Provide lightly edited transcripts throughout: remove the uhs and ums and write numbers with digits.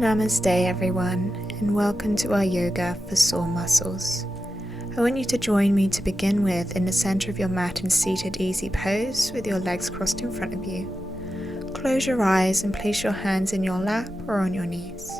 Namaste everyone, and welcome to our yoga for sore muscles. I want you to join me to begin with in the center of your mat in seated easy pose with your legs crossed in front of you. Close your eyes and place your hands in your lap or on your knees.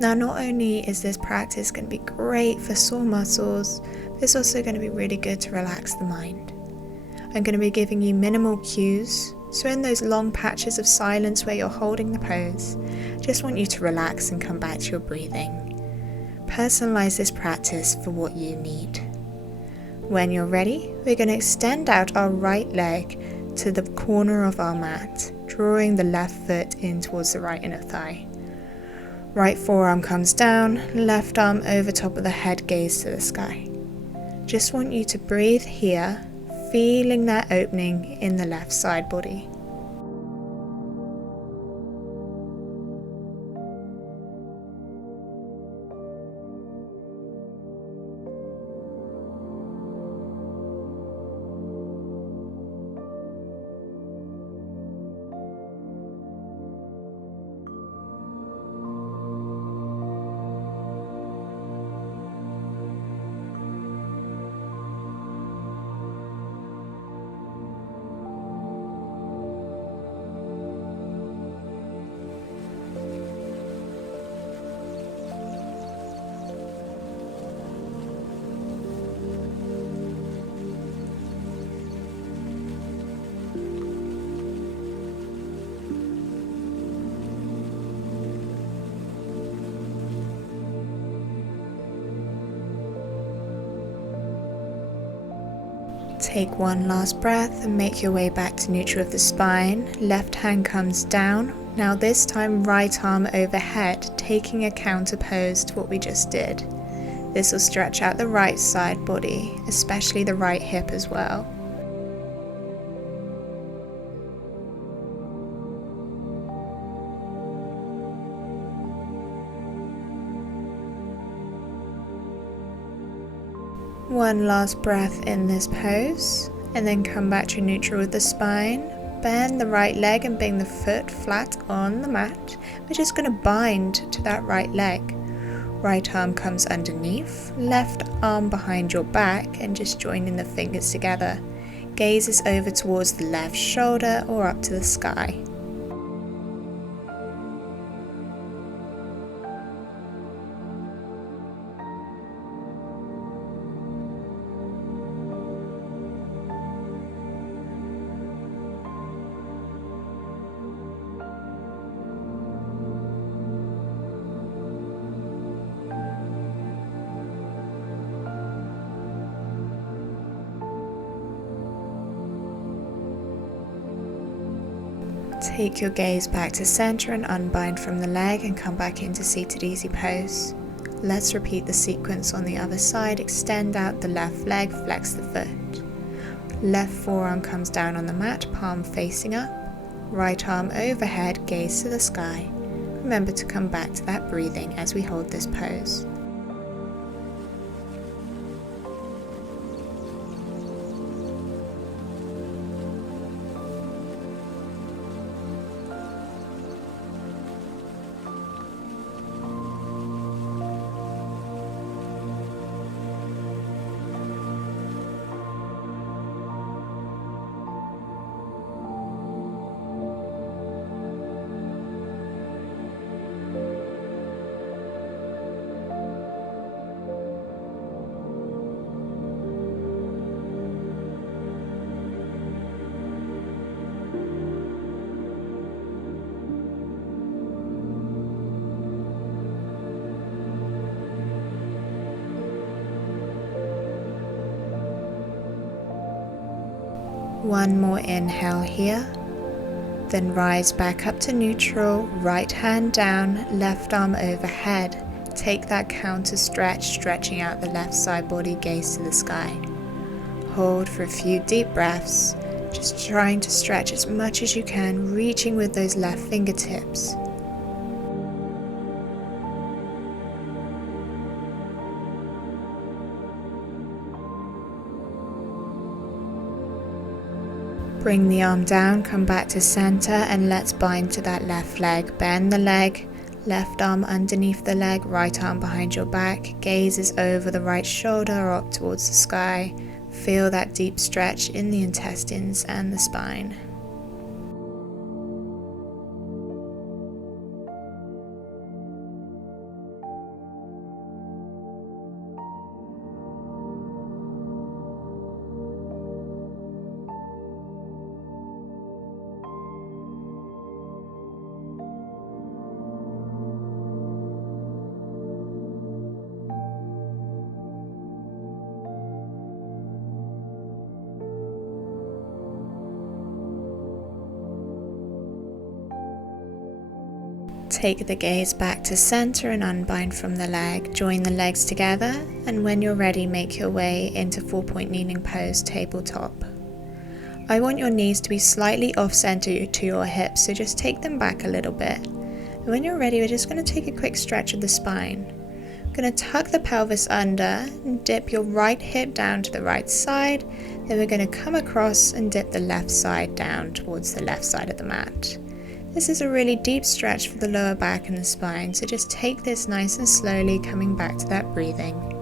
Now, not only is this practice going to be great for sore muscles, but it's also going to be really good to relax the mind. I'm going to be giving you minimal cues, so in those long patches of silence where you're holding the pose, just want you to relax and come back to your breathing. Personalize this practice for what you need. When you're ready, we're going to extend out our right leg to the corner of our mat, drawing the left foot in towards the right inner thigh. Right forearm comes down, left arm over top of the head, gaze to the sky. Just want you to breathe here, feeling that opening in the left side body. Take one last breath and make your way back to neutral of the spine. Left hand comes down. Now this time right arm overhead, taking a counter pose to what we just did. This will stretch out the right side body, especially the right hip as well. One last breath in this pose, and then come back to neutral with the spine. Bend the right leg and bring the foot flat on the mat. We're just going to bind to that right leg. Right arm comes underneath, left arm behind your back, and just joining the fingers together. Gaze is over towards the left shoulder or up to the sky. Take your gaze back to center and unbind from the leg and come back into seated easy pose. Let's repeat the sequence on the other side. Extend out the left leg, flex the foot. Left forearm comes down on the mat, palm facing up. Right arm overhead, gaze to the sky. Remember to come back to that breathing as we hold this pose. One more inhale here, then rise back up to neutral, right hand down, left arm overhead. Take that counter stretch, stretching out the left side body, gaze to the sky. Hold for a few deep breaths, just trying to stretch as much as you can, reaching with those left fingertips. Bring the arm down, come back to center, and let's bind to that left leg. Bend the leg, Left arm underneath the leg, right arm behind your back, gaze is over the right shoulder or up towards the sky. Feel that deep stretch in the intestines and the spine. Take the gaze back to center and unbind from the leg. Join the legs together, and when you're ready, make your way into 4-point kneeling pose, tabletop. I want your knees to be slightly off center to your hips, so just take them back a little bit. And when you're ready, we're just going to take a quick stretch of the spine. We're going to tuck the pelvis under and dip your right hip down to the right side. Then we're going to come across and dip the left side down towards the left side of the mat. This is a really deep stretch for the lower back and the spine, so just take this nice and slowly, coming back to that breathing.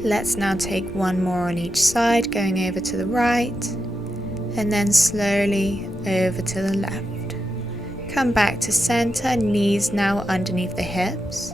Let's now take one more on each side, going over to the right, and then slowly over to the left. Come back to center, knees now underneath the hips.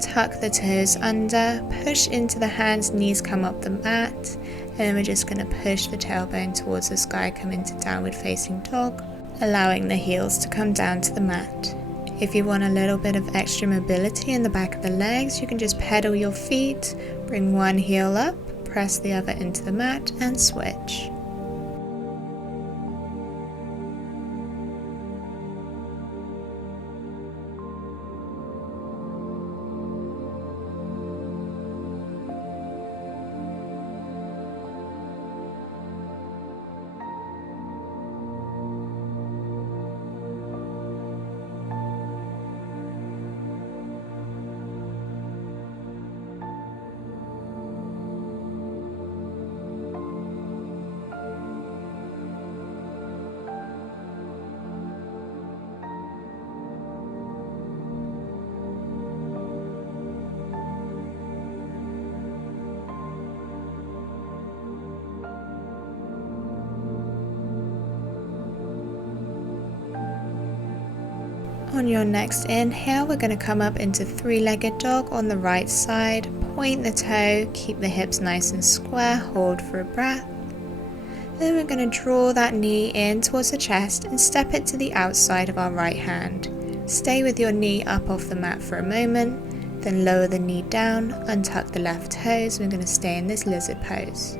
Tuck the toes under, push into the hands, knees come up the mat, and then we're just going to push the tailbone towards the sky, come into downward facing dog, allowing the heels to come down to the mat. If you want a little bit of extra mobility in the back of the legs, you can just pedal your feet, bring one heel up, press the other into the mat, and switch. On your next inhale, we're going to come up into three-legged dog on the right side. Point the toe, keep the hips nice and square, hold for a breath. Then we're going to draw that knee in towards the chest and step it to the outside of our right hand. Stay with your knee up off the mat for a moment, then lower the knee down, untuck the left toes. We're going to stay in this lizard pose.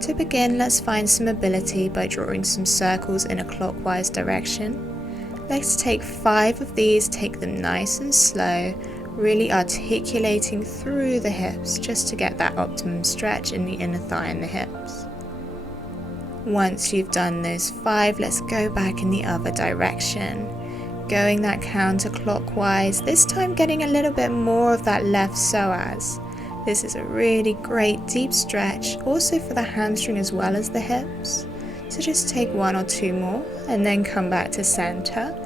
To begin, let's find some mobility by drawing some circles in a clockwise direction. Let's take 5 of these, take them nice and slow, really articulating through the hips just to get that optimum stretch in the inner thigh and the hips. Once you've done those 5, let's go back in the other direction, going that counterclockwise, this time getting a little bit more of that left psoas. This is a really great deep stretch, also for the hamstring as well as the hips. So just take 1 or 2 more and then come back to center.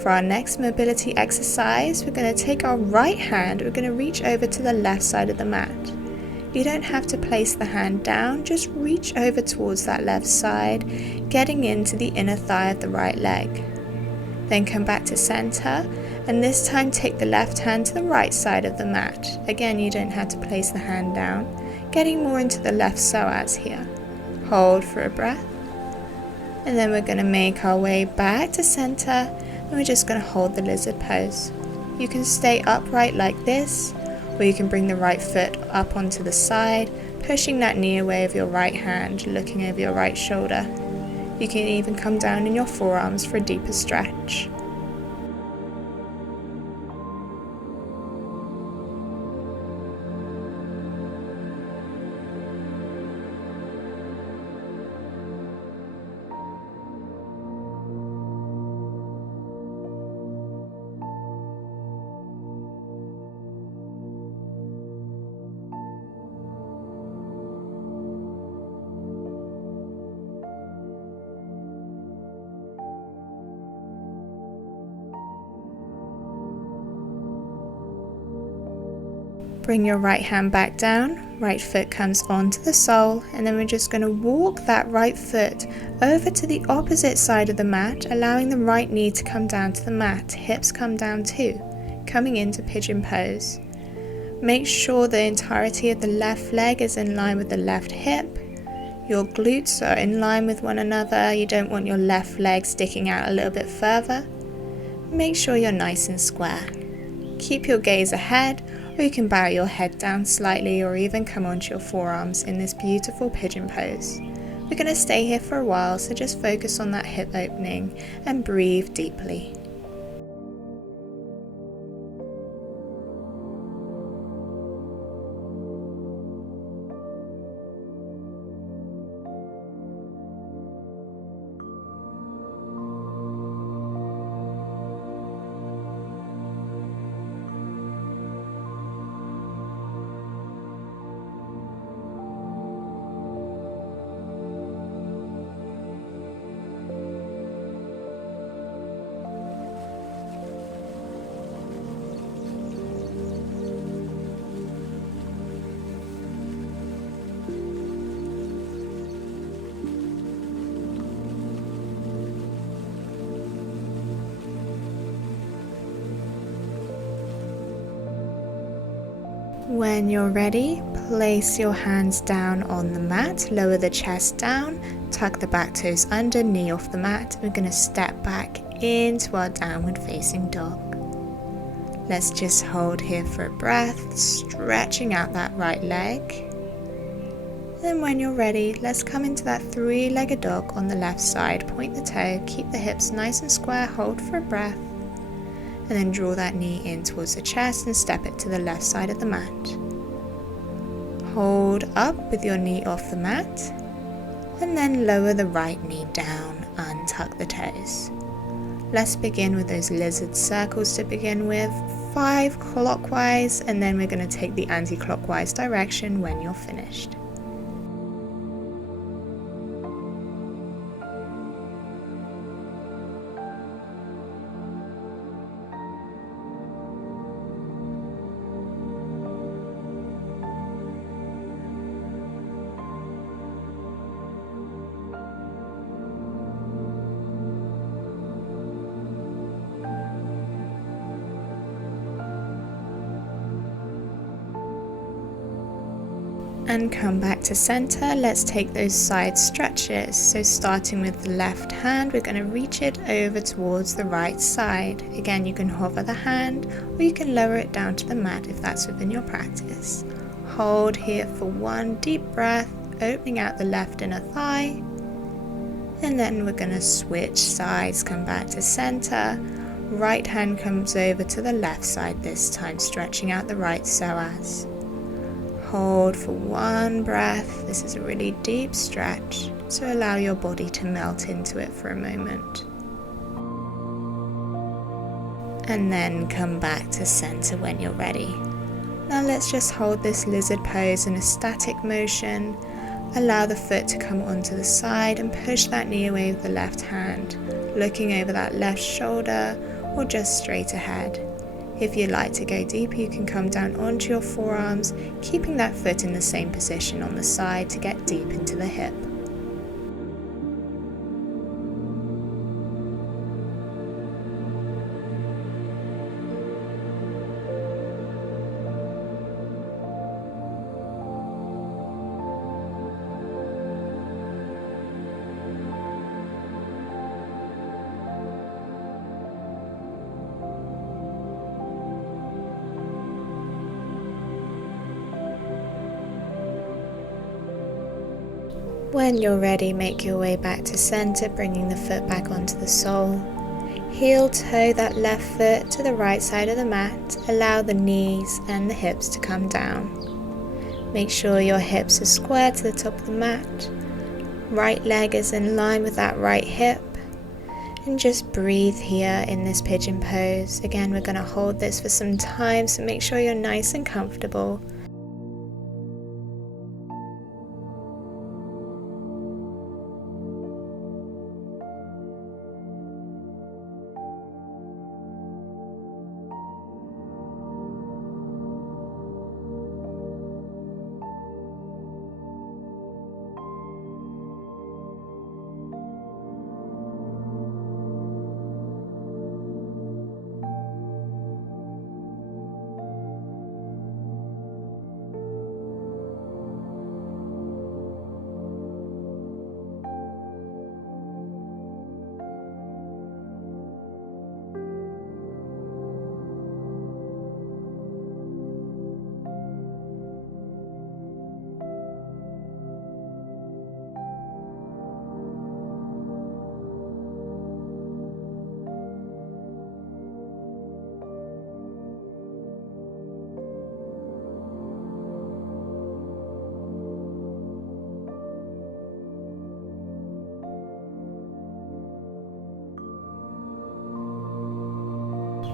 For our next mobility exercise, we're going to take our right hand, we're going to reach over to the left side of the mat. You don't have to place the hand down, just reach over towards that left side, getting into the inner thigh of the right leg. Then come back to center, and this time take the left hand to the right side of the mat. Again, you don't have to place the hand down, getting more into the left psoas here. Hold for a breath. And then we're going to make our way back to center, and we're just going to hold the lizard pose. You can stay upright like this, or you can bring the right foot up onto the side, pushing that knee away with your right hand, looking over your right shoulder. You can even come down in your forearms for a deeper stretch. Bring your right hand back down, right foot comes onto the sole, and then we're just going to walk that right foot over to the opposite side of the mat, allowing the right knee to come down to the mat, hips come down too, coming into pigeon pose. Make sure the entirety of the left leg is in line with the left hip. Your glutes are in line with one another. You don't want your left leg sticking out a little bit further. Make sure you're nice and square. Keep your gaze ahead, or you can bow your head down slightly or even come onto your forearms in this beautiful pigeon pose. We're going to stay here for a while, so just focus on that hip opening and breathe deeply. When you're ready, place your hands down on the mat, lower the chest down, tuck the back toes under, knee off the mat. We're going to step back into our downward facing dog. Let's just hold here for a breath, stretching out that right leg. Then when you're ready, let's come into that three-legged dog on the left side. Point the toe, keep the hips nice and square, hold for a breath. And then draw that knee in towards the chest and step it to the left side of the mat. Hold up with your knee off the mat, and then lower the right knee down, untuck the toes. Let's begin with those lizard circles to begin with, 5 clockwise, and then we're going to take the anti-clockwise direction when you're finished. And come back to center. Let's take those side stretches. So starting with the left hand, we're going to reach it over towards the right side. Again, you can hover the hand or you can lower it down to the mat if that's within your practice. Hold here for one deep breath, opening out the left inner thigh. And then we're going to switch sides, come back to center. Right hand comes over to the left side this time, stretching out the right psoas. Hold for one breath. This is a really deep stretch, so allow your body to melt into it for a moment. And then come back to center when you're ready. Now let's just hold this lizard pose in a static motion. Allow the foot to come onto the side and push that knee away with the left hand, looking over that left shoulder or just straight ahead. If you'd like to go deeper, you can come down onto your forearms, keeping that foot in the same position on the side to get deep into the hip. When you're ready, make your way back to center, bringing the foot back onto the sole. Heel toe that left foot to the right side of the mat. Allow the knees and the hips to come down. Make sure your hips are square to the top of the mat. Right leg is in line with that right hip. And just breathe here in this pigeon pose. Again, we're going to hold this for some time, so make sure you're nice and comfortable.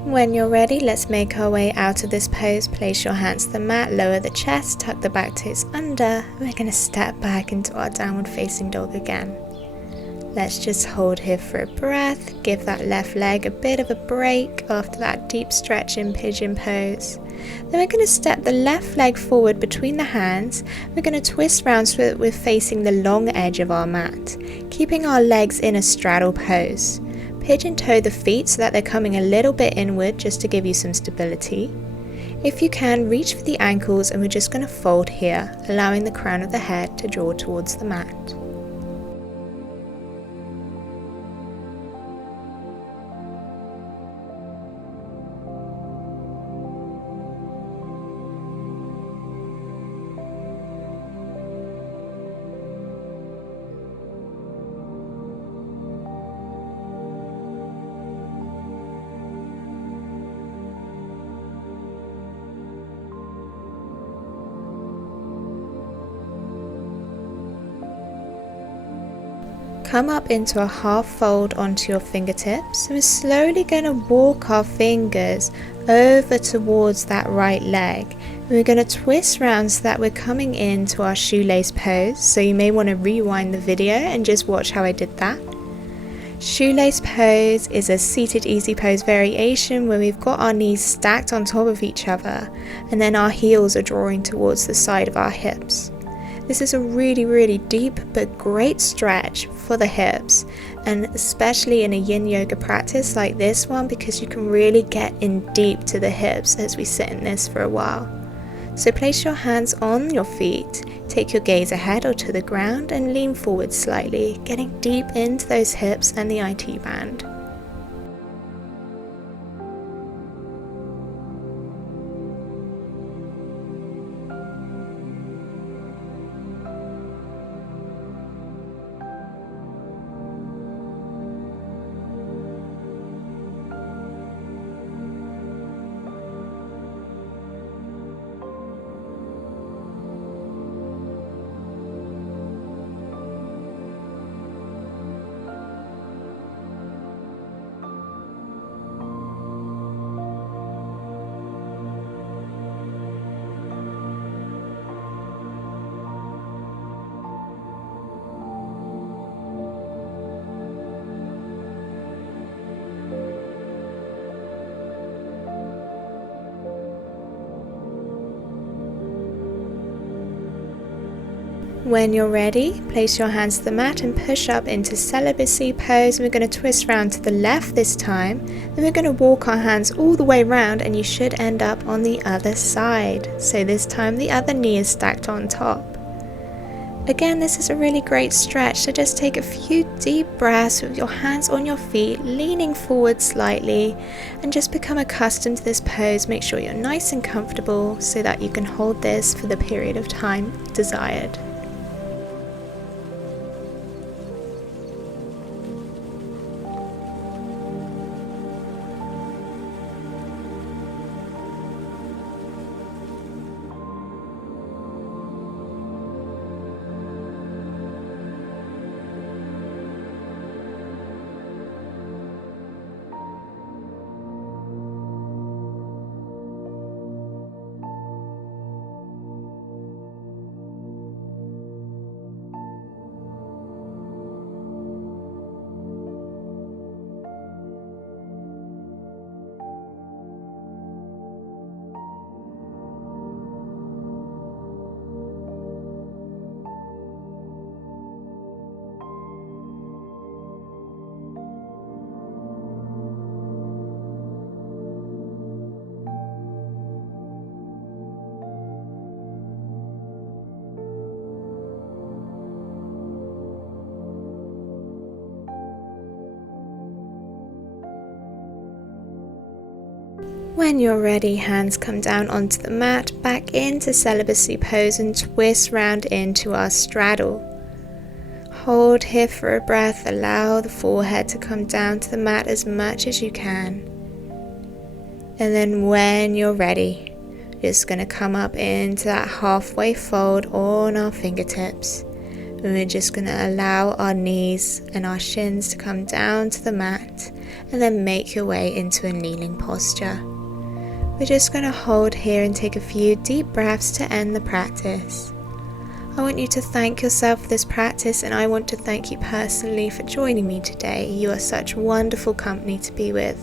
When you're ready, let's make our way out of this pose. Place your hands to the mat, lower the chest, tuck the back toes under. We're going to step back into our downward facing dog again. Let's just hold here for a breath. Give that left leg a bit of a break after that deep stretch in pigeon pose. Then we're going to step the left leg forward between the hands. We're going to twist round so that we're facing the long edge of our mat, keeping our legs in a straddle pose. Pigeon toe the feet so that they're coming a little bit inward just to give you some stability. If you can, reach for the ankles and we're just going to fold here, allowing the crown of the head to draw towards the mat. Come up into a half fold onto your fingertips. So we're slowly going to walk our fingers over towards that right leg. And we're going to twist round so that we're coming into our shoelace pose. So you may want to rewind the video and just watch how I did that. Shoelace pose is a seated easy pose variation where we've got our knees stacked on top of each other and then our heels are drawing towards the side of our hips. This is a really deep but great stretch for the hips, and especially in a yin yoga practice like this one, because you can really get in deep to the hips as we sit in this for a while. So place your hands on your feet, take your gaze ahead or to the ground and lean forward slightly, getting deep into those hips and the IT band. When you're ready, place your hands to the mat and push up into celibacy pose. We're going to twist round to the left this time. Then we're going to walk our hands all the way round and you should end up on the other side. So this time the other knee is stacked on top. Again, this is a really great stretch, so just take a few deep breaths with your hands on your feet, leaning forward slightly, and just become accustomed to this pose. Make sure you're nice and comfortable so that you can hold this for the period of time desired. When you're ready, hands come down onto the mat, back into celibacy pose and twist round into our straddle. Hold here for a breath, allow the forehead to come down to the mat as much as you can. And then when you're ready, just going to come up into that halfway fold on our fingertips. And we're just going to allow our knees and our shins to come down to the mat and then make your way into a kneeling posture. We're just going to hold here and take a few deep breaths to end the practice. I want you to thank yourself for this practice, and I want to thank you personally for joining me today. You are such wonderful company to be with.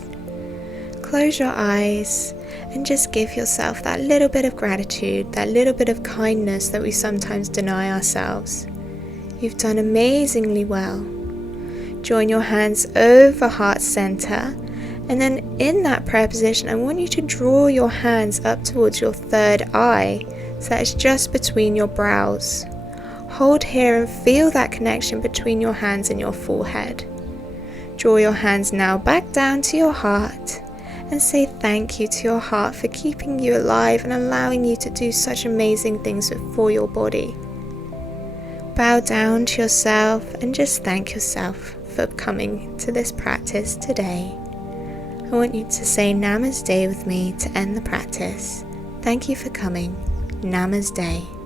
Close your eyes and just give yourself that little bit of gratitude, that little bit of kindness that we sometimes deny ourselves. You've done amazingly well. Join your hands over heart center, and then in that prayer position, I want you to draw your hands up towards your third eye, so that it's just between your brows. Hold here and feel that connection between your hands and your forehead. Draw your hands now back down to your heart and say thank you to your heart for keeping you alive and allowing you to do such amazing things for your body. Bow down to yourself and just thank yourself for coming to this practice today. I want you to say Namaste with me to end the practice. Thank you for coming. Namaste.